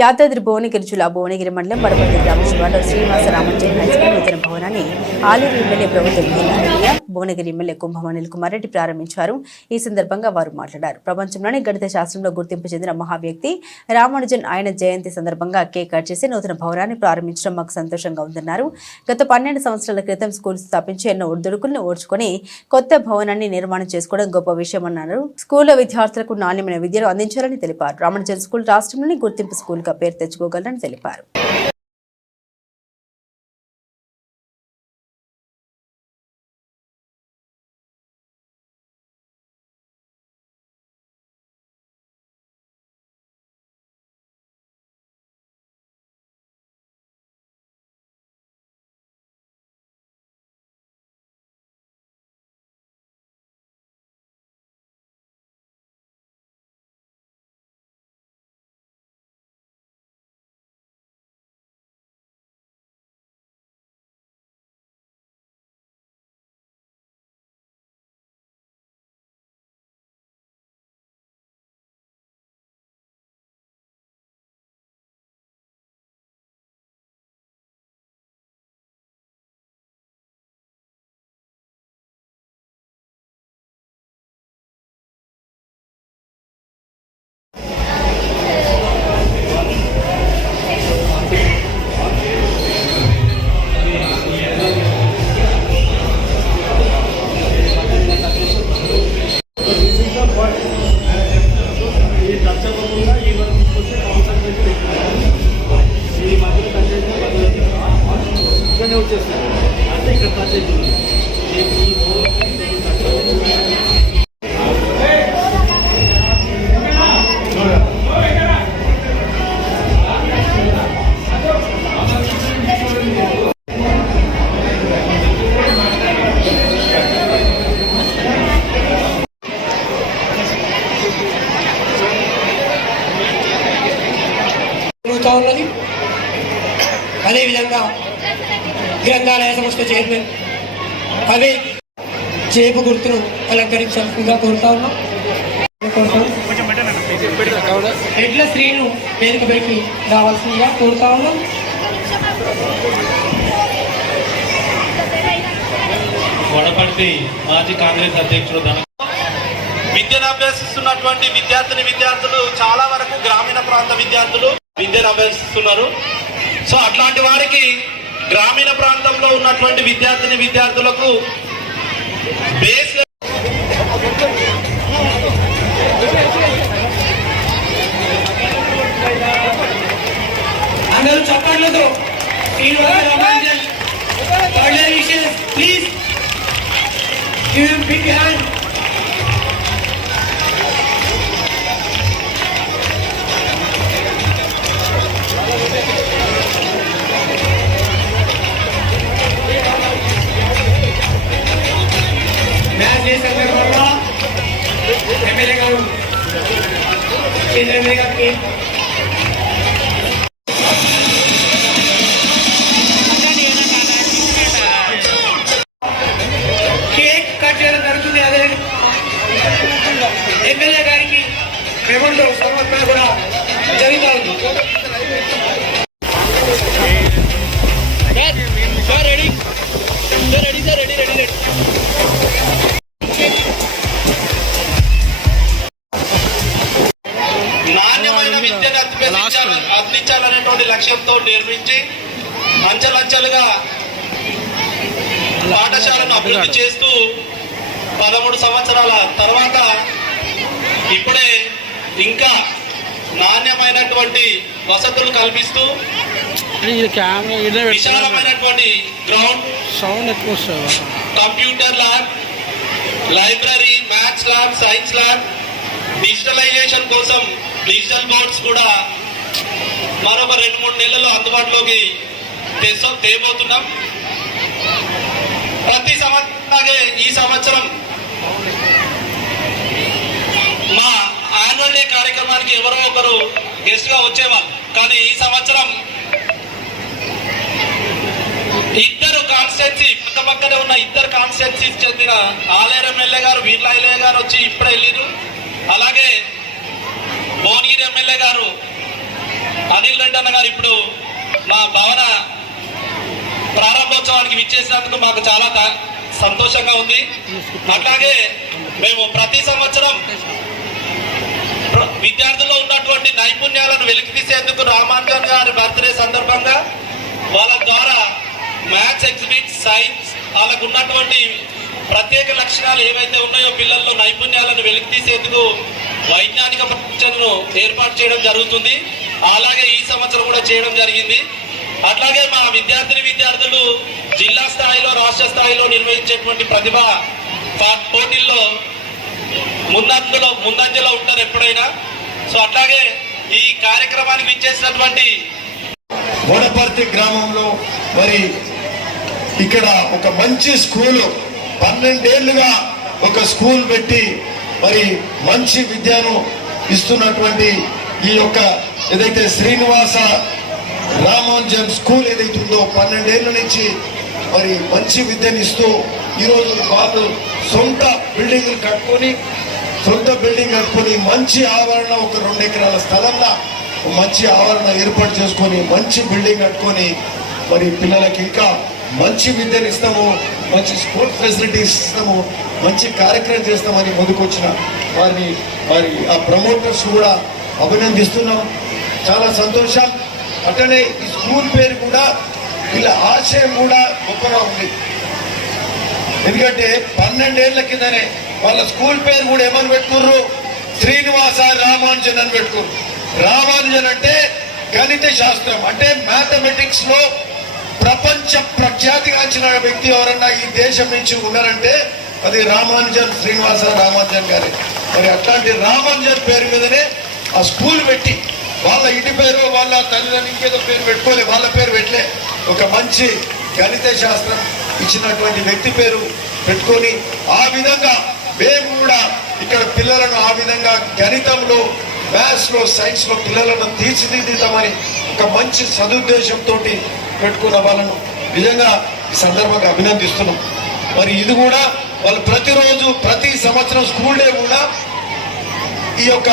యాదాద్రి భువనగిరి జిల్లా భువనగిరి మండలం బడపల్లి గ్రామ శివార్లో శ్రీనివాస రామజన్ హైస్కూల్ నూతన భవనాన్ని ఆలేరు ఎమ్మెల్యే ప్రభుత్వం భువనగిరి ఎమ్మెల్యే కుంభమణిల్ కుమార్ రెడ్డి ప్రారంభించారు. ఈ సందర్భంగా వారు మాట్లాడారు. ప్రపంచంలోని గణిత శాస్త్రంలో గుర్తింపు చెందిన మహా వ్యక్తి రామానుజన్ ఆయన జయంతి సందర్భంగా కేక్ కట్ చేసి నూతన భవనాన్ని ప్రారంభించడం మాకు సంతోషంగా ఉందన్నారు. గత పన్నెండు సంవత్సరాల క్రితం స్కూల్ స్థాపించి ఎన్నో ఒడిదుడుకులను ఓడ్చుకొని కొత్త భవనాన్ని నిర్మాణం చేసుకోవడం గొప్ప విషయమన్నారు స్కూల్లో విద్యార్థులకు నాణ్యమైన విద్యను అందించాలని తెలిపారు. రామానుజన్ స్కూల్ రాష్ట్రంలోని గుర్తింపు స్కూల్ పేరు తెచ్చుకోగలరని తెలిపారు. ఇక్కడనే అంటే ఇక్కడ జరుగుతూ ఉన్నది అదేవిధంగా గ్రంథాలయ సంస్థ చైర్మన్. అవి చేపు గుర్తును అలంకరించాల్సిందిగా కోరుతా ఉన్నాం. ఎడ్ల స్త్రీను వేదిక పెట్టి రావాల్సిందిగా కోరుతా ఉన్నాం. వడపర్తి మాజీ కాంగ్రెస్ అధ్యక్షుడు ధన విద్యను అభ్యసిస్తున్నటువంటి విద్యార్థిని విద్యార్థులు చాలా వరకు గ్రామీణ ప్రాంత విద్యార్థులు విద్యను అభ్యసిస్తున్నారు సో అట్లాంటి వారికి గ్రామీణ ప్రాంతంలో ఉన్నటువంటి విద్యార్థిని విద్యార్థులకు బేస్ అందరూ చప్పట్లతో Srinivasa please give big hand కేంద్ర ఎమ్మెల్యే గారికి కేక్ కట్ చేయడం జరుగుతుంది అదే ఎమ్మెల్యే గారికి మెమోలు సమర్పణ కూడా జరుగుతూ లక్ష్యంతో నిర్మించి అంచెలంచెలుగా పాఠశాలను అభివృద్ధి చేస్తూ పదమూడు సంవత్సరాల తర్వాత ఇప్పుడే ఇంకా నాణ్యమైనటువంటి వసతులు కల్పిస్తూ విశాలమైనటువంటి గ్రౌండ్ సౌండ్ ఎక్కువ computer lab library maths lab science lab digitalization కోసం డిజిటల్ బోర్డ్స్ కూడా మరొక రెండు మూడు నెలల్లో అందుబాటులోకి తెస్తా తేబోతున్నాం. ప్రతి సంవత్సరం ఈ సంవత్సరం మా యాన్యువల్ డే కార్యక్రమానికి ఎవరో ఒకరు గెస్ట్గా కానీ ఈ సంవత్సరం ఇద్దరు కాన్స్టిట్యున్సీ పక్క పక్కనే ఉన్న ఇద్దరు కాన్స్టిట్యున్సీ చెందిన ఆలేరు ఎమ్మెల్యే గారు వీర్లా ఐలయ్య గారు వచ్చి ఇప్పుడే వెళ్ళారు అలాగే భువనగిరి ఎమ్మెల్యే గారు అనిల్ రెడ్డి అన్న గారు ఇప్పుడు మా భవన ప్రారంభోత్సవానికి విచ్చేసినందుకు మాకు చాలా సంతోషంగా ఉంది. అట్లాగే మేము ప్రతి సంవత్సరం విద్యార్థుల్లో ఉన్నటువంటి నైపుణ్యాలను వెలికి తీసేందుకు గారి బర్త్డే సందర్భంగా వాళ్ళ ద్వారా మ్యాథ్స్ ఎగ్జిబిట్ సైన్స్ వాళ్ళకు ఉన్నటువంటి ప్రత్యేక లక్షణాలు ఏవైతే ఉన్నాయో పిల్లల్లో నైపుణ్యాలను వెలికి తీసేందుకు వైజ్ఞానిక పరీక్షలను ఏర్పాటు చేయడం జరుగుతుంది. అలాగే ఈ సంవత్సరం కూడా చేయడం జరిగింది. అట్లాగే మా విద్యార్థిని విద్యార్థులు జిల్లా స్థాయిలో రాష్ట్ర స్థాయిలో నిర్వహించేటువంటి ప్రతిభ పోటీల్లో ముందంజలో ముందంజలో ఉంటారు ఎప్పుడైనా. సో అట్లాగే ఈ కార్యక్రమానికి ఇచ్చేసినటువంటి వడపర్తి గ్రామంలో మరి ఇక్కడ ఒక మంచి స్కూలు పన్నెండేళ్ళుగా ఒక స్కూల్ పెట్టి మరి మంచి విద్యను ఇస్తున్నటువంటి ఈ యొక్క ఏదైతే శ్రీనివాస రామానుజన్ స్కూల్ ఏదైతే ఉందో పన్నెండేళ్ళ నుంచి మరి మంచి విద్యను ఇస్తూ ఈరోజు వాళ్ళు సొంత బిల్డింగ్లు కట్టుకొని సొంత బిల్డింగ్ కట్టుకొని మంచి ఆవరణ ఒక రెండు ఎకరాల స్థలంలో మంచి ఆవరణ ఏర్పాటు చేసుకొని మంచి బిల్డింగ్ కట్టుకొని మరి పిల్లలకి ఇంకా మంచి విద్యను ఇస్తాము మంచి స్కూల్ ఫెసిలిటీస్ ఇస్తాము మంచి కార్యక్రమం చేస్తామని ముందుకొచ్చిన వారిని మరి ఆ ప్రమోటర్స్ కూడా అభినందిస్తున్నాం. చాలా సంతోషం. అట్లనే ఈ స్కూల్ పేరు కూడా వీళ్ళ ఆశయం కూడా గొప్పగా ఉంది. ఎందుకంటే పన్నెండేళ్ళ కిందనే వాళ్ళ స్కూల్ పేరు కూడా ఏమని పెట్టుకుర్రు? శ్రీనివాస రామానుజన్ అని పెట్టుకుర్రు. రామానుజన్ అంటే గణిత శాస్త్రం అంటే మ్యాథమెటిక్స్లో ప్రపంచ ప్రఖ్యాతిగాంచిన వ్యక్తి ఎవరన్నా ఈ దేశం నుంచి ఉన్నారంటే అది రామానుజన్ శ్రీనివాస రామానుజన్ గారి. మరి అట్లాంటి రామానుజన్ పేరు మీదనే ఆ స్కూల్ పెట్టి వాళ్ళ ఇంటి పేరు వాళ్ళ తల్లిదండ్రులు ఇంకేదో పేరు పెట్టుకోలే వాళ్ళ పేరు పెట్టలే. ఒక మంచి గణిత శాస్త్రం ఇచ్చినటువంటి వ్యక్తి పేరు పెట్టుకొని ఆ విధంగా మేము కూడా ఇక్కడ పిల్లలను ఆ విధంగా గణితంలో మ్యాథ్స్లో సైన్స్లో పిల్లలను తీర్చిదిద్దుతామని ఒక మంచి సదుద్దేశంతో పెట్టుకున్న వాళ్ళను నిజంగా ఈ సందర్భంగా అభినందిస్తున్నాం. మరి ఇది కూడా వాళ్ళు ప్రతిరోజు ప్రతి సంవత్సరం స్కూల్ డే కూడా ఈ యొక్క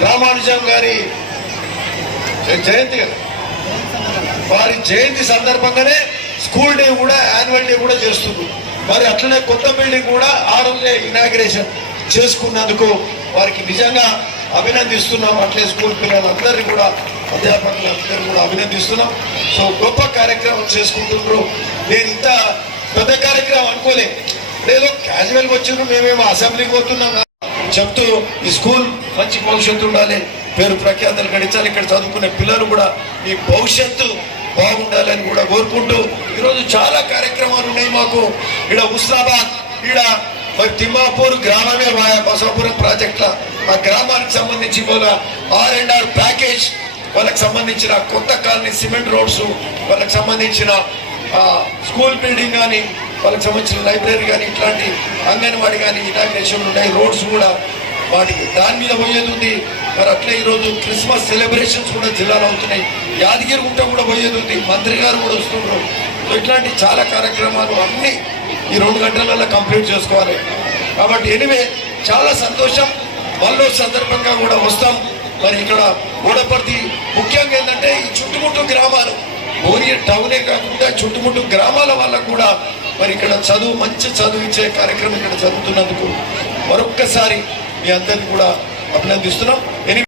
రామానుజం గారి జయంతి కదా. వారి జయంతి సందర్భంగానే స్కూల్ డే కూడా యాన్యువల్ డే కూడా చేస్తుంది. మరి అట్లనే కొత్త బిల్డింగ్ కూడా ఆ రోజే ఇనాగ్రేషన్ చేసుకున్నందుకు వారికి నిజంగా అభినందిస్తున్నాం. అట్లే స్కూల్ పిల్లలందరినీ కూడా అధ్యాపకులందరూ కూడా అభినందిస్తున్నాం. సో గొప్ప కార్యక్రమం చేసుకుంటున్నారు. నేను ఇంత పెద్ద కార్యక్రమం అనుకోలే. ఏదో క్యాజువల్ వచ్చిండ్రు మేమేమో అసెంబ్లీకి పోతున్నాం. చెప్తూ ఈ స్కూల్ మంచి భవిష్యత్తు ఉండాలి. పేరు ప్రఖ్యాతలు గడించాలి. ఇక్కడ చదువుకునే పిల్లలు కూడా ఈ భవిష్యత్తు బాగుండాలని కూడా కోరుకుంటూ ఈరోజు చాలా కార్యక్రమాలు ఉన్నాయి మాకు. ఇక్కడ హుస్నాబాద్ ఇక్కడ మరి తిమ్మాపూర్ గ్రామమే మా బసవపురం ప్రాజెక్టుల. ఆ గ్రామానికి సంబంధించి కూడా ఆర్ అండ్ ఆర్ ప్యాకేజ్ వాళ్ళకి సంబంధించిన కొత్త కాలనీ సిమెంట్ రోడ్స్ వాళ్ళకి సంబంధించిన స్కూల్ బిల్డింగ్ కానీ వాళ్ళకి సంబంధించిన లైబ్రరీ కానీ ఇట్లాంటి అంగన్వాడి కానీ ఇనాగ్రేషన్లు ఉన్నాయి. రోడ్స్ కూడా వాటికి దాని మీద పోయేది ఉంది మరి అట్లే ఈరోజు క్రిస్మస్ సెలబ్రేషన్స్ కూడా జిల్లాలో అవుతున్నాయి. యాదగిరి గుట్ట కూడా పోయేది ఉంది మంత్రి గారు కూడా వస్తున్నారు ఇట్లాంటి చాలా కార్యక్రమాలు అన్నీ ఈ రెండు గంటలలో కంప్లీట్ చేసుకోవాలి. కాబట్టి ఎనివే చాలా సంతోషం. వాళ్ళు సందర్భంగా కూడా వస్తాం. మరి ఇక్కడ గూడపర్తి ముఖ్యంగా ఏంటంటే ఈ చుట్టుముట్టు గ్రామాలు ఓన్లీ టౌనే కాకుండా చుట్టుముట్టు గ్రామాల వాళ్ళకు కూడా మరి ఇక్కడ చదువు మంచి చదువు ఇచ్చే కార్యక్రమం ఇక్కడ జరుగుతున్నందుకు మరొక్కసారి మీ అందరిని కూడా అభినందిస్తున్నాం. ఎని